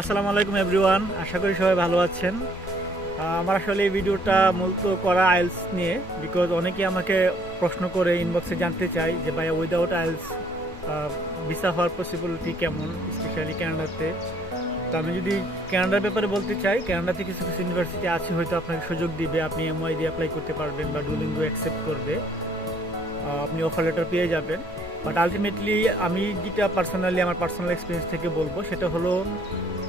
আসসালামু আলাইকুম এভরিওয়ান, আশা করি সবাই ভালো আছেন। আমার আসলে এই ভিডিওটা মূলত করা আইএলস নিয়ে, বিকজ অনেকেই আমাকে প্রশ্ন করে ইনবক্সে জানতে চাই যে ভাইয়া উইদাউট আইএলস ভিসা হওয়ার পসিবিলিটি কেমন, স্পেশালি ক্যানাডাতে। তো আমি যদি ক্যানাডার ব্যাপারে বলতে চাই, ক্যানাডাতে কিছু কিছু ইউনিভার্সিটি আছে হয়তো আপনাকে সুযোগ দিবে, আপনি এমওয়াই দিয়ে অ্যাপ্লাই করতে পারবেন বা ডুলিঙ্গো অ্যাকসেপ্ট করবে, আপনি অফার লেটার পেয়ে যাবেন। বাট আলটিমেটলি আমি যেটা পার্সোনালি আমার পার্সোনাল এক্সপিরিয়েন্স থেকে বলবো সেটা হলো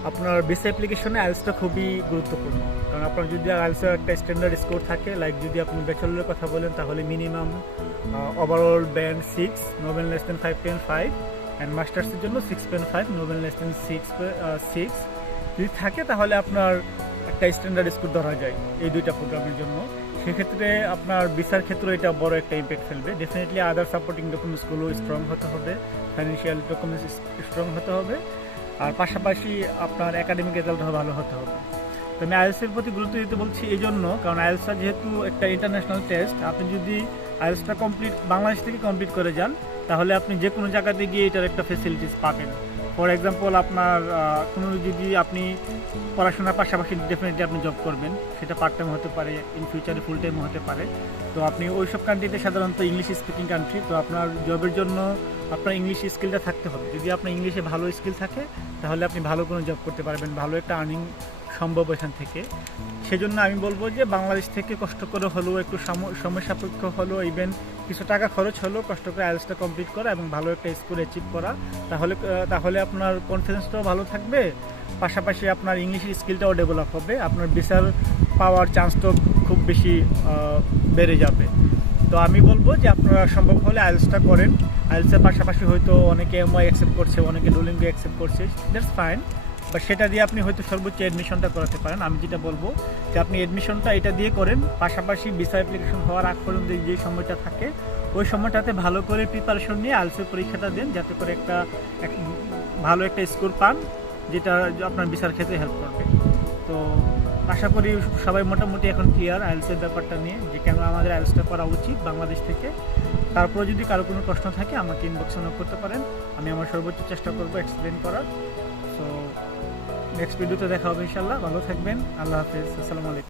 আপনার ভিসা অ্যাপ্লিকেশনে আইএলসটা খুবই গুরুত্বপূর্ণ। কারণ আপনার যদি আইএলসের একটা স্ট্যান্ডার্ড স্কোর থাকে, লাইক যদি আপনি ব্যাচেলরের কথা বলেন তাহলে minimum overall band 6, no band less than 5.5, and মাস্টার্সের জন্য 6.5, নো ব্যান্ড লেস দেন 6 যদি থাকে তাহলে আপনার একটা স্ট্যান্ডার্ড স্কোর ধরা যায় এই দুইটা প্রোগ্রামের জন্য। সেক্ষেত্রে আপনার ভিসার ক্ষেত্রে এটা বড় একটা ইম্প্যাক্ট ফেলবে। ডেফিনেটলি আদার সাপোর্টিং ডকুমেন্টসগুলো স্ট্রং হতে হবে, ফাইন্যান্সিয়াল ডকুমেন্টস স্ট্রং হতে হবে, আর পাশাপাশি আপনার একাডেমিক রেজাল্ট ভালো হতে হবে। তো আমি আইএলসের প্রতি গুরুত্ব দিতে বলছি এই জন্য, কারণ আইএলসটা যেহেতু একটা ইন্টারন্যাশনাল টেস্ট, আপনি যদি আইএলসটা বাংলাদেশ থেকে কমপ্লিট করে যান তাহলে আপনি যে কোনো জায়গাতে গিয়ে এটার একটা ফেসিলিটিস পাবেন। ফর এক্সাম্পল, আপনার কোনো যদি আপনি পড়াশোনার পাশাপাশি ডেফিনেটলি আপনি জব করবেন, সেটা পার্ট টাইম হতে পারে, ইন ফিউচারে ফুল টাইম হতে পারে। তো আপনি ওইসব কান্ট্রিতে সাধারণত ইংলিশ স্পিকিং কান্ট্রি, তো আপনার জবের জন্য আপনার ইংলিশ স্কিলটা থাকতে হবে। যদি আপনার ইংলিশে ভালো স্কিল থাকে তাহলে আপনি ভালো কোনো জব করতে পারবেন, ভালো একটা আর্নিং সম্ভব এখান থেকে। সেজন্য আমি বলবো যে বাংলাদেশ থেকে কষ্ট করে হলেও, একটু সময় সাপেক্ষ হলেও, ইভেন কিছু টাকা খরচ হলেও কষ্ট করে আইএলসটা কমপ্লিট করা এবং ভালো একটা স্কোর অ্যাচিভ করা, তাহলে আপনার কনফিডেন্সটাও ভালো থাকবে, পাশাপাশি আপনার ইংলিশের স্কিলটাও ডেভেলপ হবে, আপনার ভিসার পাওয়ার চান্সটাও খুব বেশি বেড়ে যাবে। তো আমি বলবো যে আপনারা সম্ভব হলে আইএলসটা করেন। আইএলসের পাশাপাশি হয়তো অনেকে এমওয়াই অ্যাকসেপ্ট করছে, অনেকে ডুলিঙ্গো অ্যাকসেপ্ট করছে, দ্যাটস ফাইন। বা সেটা দিয়ে আপনি হয়তো সর্বোচ্চ অ্যাডমিশনটা করাতে পারেন। আমি যেটা বলবো যে আপনি অ্যাডমিশনটা এটা দিয়ে করেন, পাশাপাশি ভিসা অ্যাপ্লিকেশন হওয়ার আগ পর্যন্ত যে সময়টা থাকে ওই সময়টাতে ভালো করে প্রিপারেশন নিয়ে আইএলসের পরীক্ষাটা দেন, যাতে করে ভালো একটা স্কোর পান, যেটা আপনার ভিসার ক্ষেত্রে হেল্প করবে। তো আশা করি সবাই মোটামুটি এখন ক্লিয়ার আইএলসের ব্যাপারটা নিয়ে, যে কেন আমাদের আইএলসটা করা উচিত বাংলাদেশ থেকে। তারপরে যদি কারো কোনো প্রশ্ন থাকে আমাকে ইনবক্সে নক করতে পারেন, আমি আমার সর্বোচ্চ চেষ্টা করবো এক্সপ্লেন করার। সো নেক্সট ভিডিওতে দেখা হবে ইনশাল্লাহ। ভালো থাকবেন, আল্লাহ হাফিজ, আসসালামু আলাইকুম।